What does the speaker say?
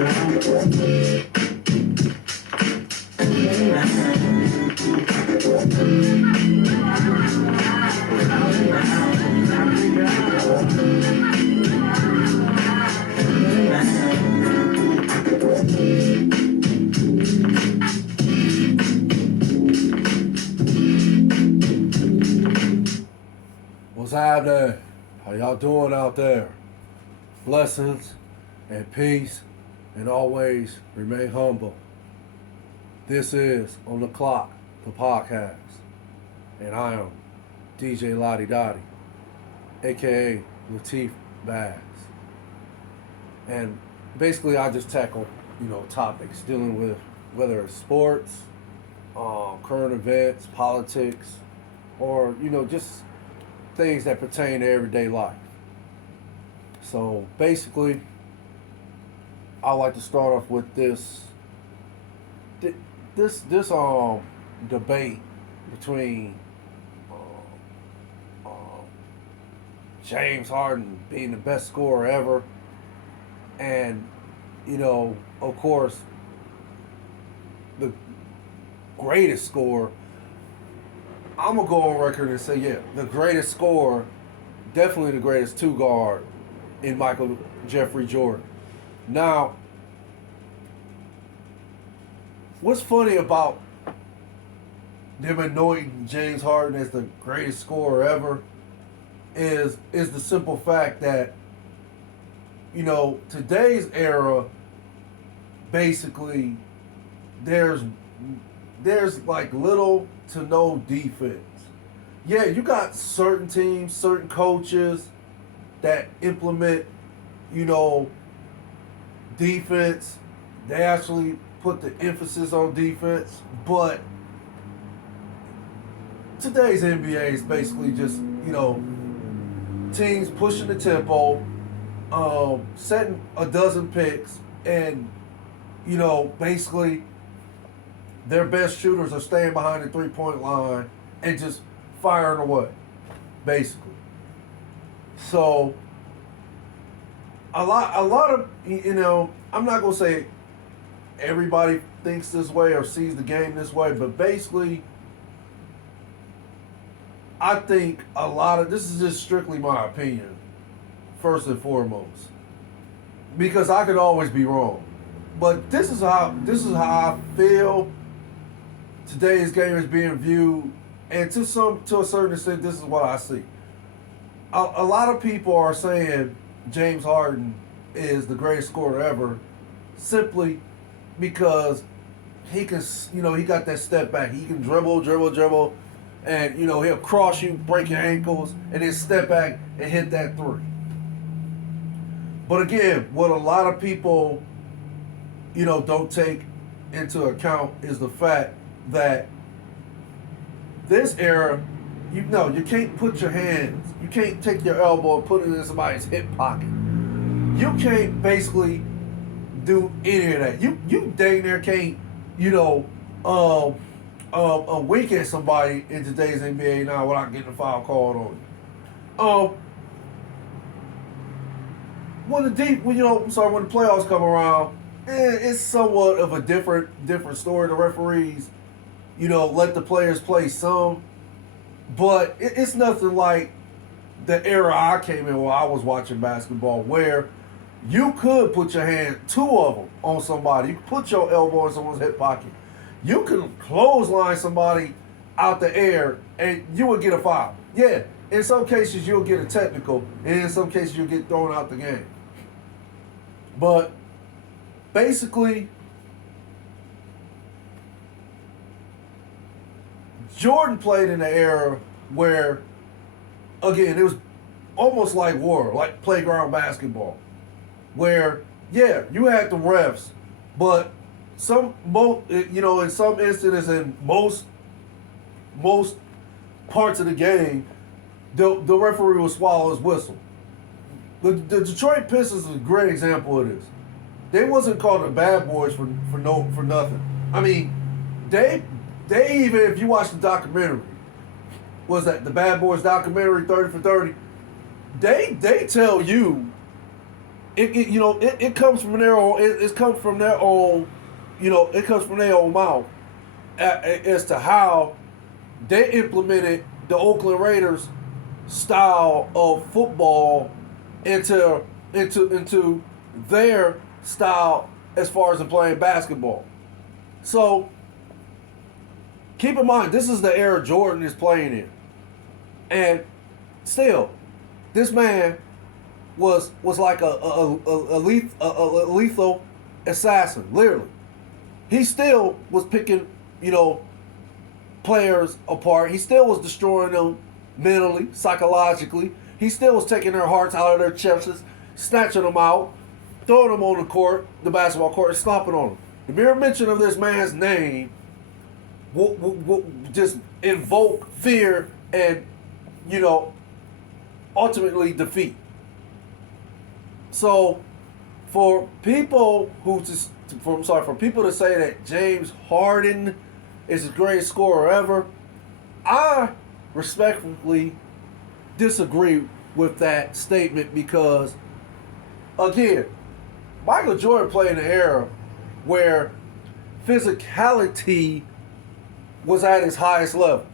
What's happening? How y'all doing out there? Blessings and peace, and always remain humble. This is On the Clock, the podcast, and I am DJ Lottie Dottie, aka Latif Bass. And basically, I just tackle topics dealing with whether it's sports, current events, politics, or just things that pertain to everyday life. So basically, I like to start off with this debate between James Harden being the best scorer ever, and of course, the greatest scorer. I'm gonna go on record and say, yeah, the greatest scorer, definitely the greatest two guard in Michael Jeffrey Jordan. Now, what's funny about them anointing James Harden as the greatest scorer ever is the simple fact that today's era, basically, there's like little to no defense. Yeah, you got certain teams, certain coaches that implement, defense. They actually put the emphasis on defense. But today's NBA is basically just, teams pushing the tempo, setting a dozen picks, and, basically their best shooters are staying behind the three-point line and just firing away, basically. So a lot of I'm not gonna say everybody thinks this way or sees the game this way, but basically, I think a lot of this is just strictly my opinion, first and foremost, because I could always be wrong. But this is how I feel today's game is being viewed, and to a certain extent, this is what I see. A lot of people are saying James Harden is the greatest scorer ever, simply because he can, he got that step back. He can dribble, and he'll cross you, break your ankles, and then step back and hit that three. But again, what a lot of people, don't take into account is the fact that this era, you can't put your hands, you can't take your elbow and put it in somebody's hip pocket. You can't basically do any of that. You dang near can't, wink at somebody in today's NBA now without getting a foul called on you. When the playoffs come around, it's somewhat of a different story. The referees, let the players play some, but it's nothing like the era I came in while I was watching basketball, where you could put your hand, two of them, on somebody. You could put your elbow in someone's hip pocket. You can clothesline somebody out the air, and you would get a foul. Yeah, in some cases you'll get a technical, and in some cases you'll get thrown out the game. But basically, Jordan played in an era where, again, it was almost like war, like playground basketball, where, yeah, you had the refs, but in some instances, in most parts of the game, the referee will swallow his whistle. The Detroit Pistons is a great example of this. They wasn't called the bad boys for nothing. I mean, they even, if you watch the documentary, was that the Bad Boys documentary, 30 for 30? They tell you it comes from their own. It comes from their own. It comes from their own mouth as to how they implemented the Oakland Raiders style of football into their style as far as in playing basketball. So keep in mind, this is the era Jordan is playing in, and still, this man was like a lethal assassin, literally. He still was picking, players apart. He still was destroying them mentally, psychologically. He still was taking their hearts out of their chests, snatching them out, throwing them on the court, the basketball court, and stomping on them. The mere mention of this man's name will just invoke fear and, ultimately defeat. So, for people for people to say that James Harden is the greatest scorer ever, I respectfully disagree with that statement because, again, Michael Jordan played in an era where physicality was at its highest level.